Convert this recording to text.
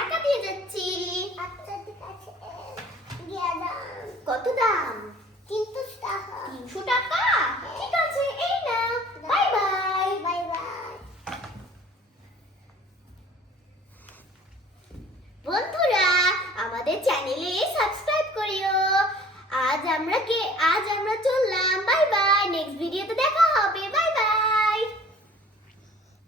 টাকা দিয়ে যাচ্ছি। আচ্ছা ঠিক আছে, দিয়ে দাও। কত দাম? 300 টাকা। 300 টাকা? ঠিক আছে, এই নাও। Bye bye. Bye bye. বন্ধুরা, আমাদের চ্যানেলে